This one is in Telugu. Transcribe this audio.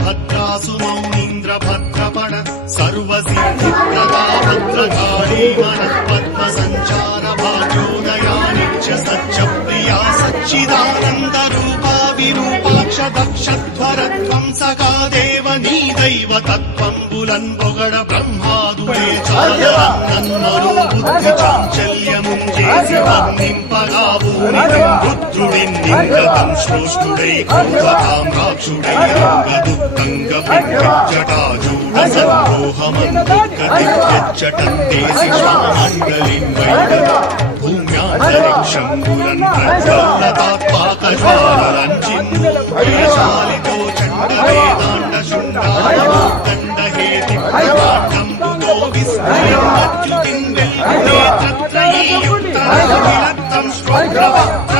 भद्रासु मौनीन्द्र भद्रपण सर्वसिद्धिप्रदा भद्रकाली मनः पद्मसञ्चार भाग्योदयानि च सच्चप्रिया सच्चिदानन्द रूपा विरूपाक्ष दक्षध्वरध्वंसका देव नी दैव तत्त्वम्बुलन् పొగడ బ్రహ్మాదుడే చాలరన్నన్మరో బుద్ధి చాంచల్యముంజేసి వర్ణింపగావూని రుద్రుడిన్నింద్రతం శ్లోష్ఠుడై క్రోధకామ్రాక్షుడై రంగదుఃఖంగ పింగజటాజూడ సంరోహమందుఃఖదివ్యచ్చటందేసి శ్వామండలిన్ వైదత భూమ్యాంతరిక్షంబులన్ ప్రజ్వల్లతాత్పాకజ్వాలరంజిన్ను వేషాలితో చండవేదాండ శుండాలముద్దండహేతి ంబుతో విస్మయం అత్యుతిం వెల్గునేత్రత్రయీయుక్తం శ్రోత్రవక్త్ర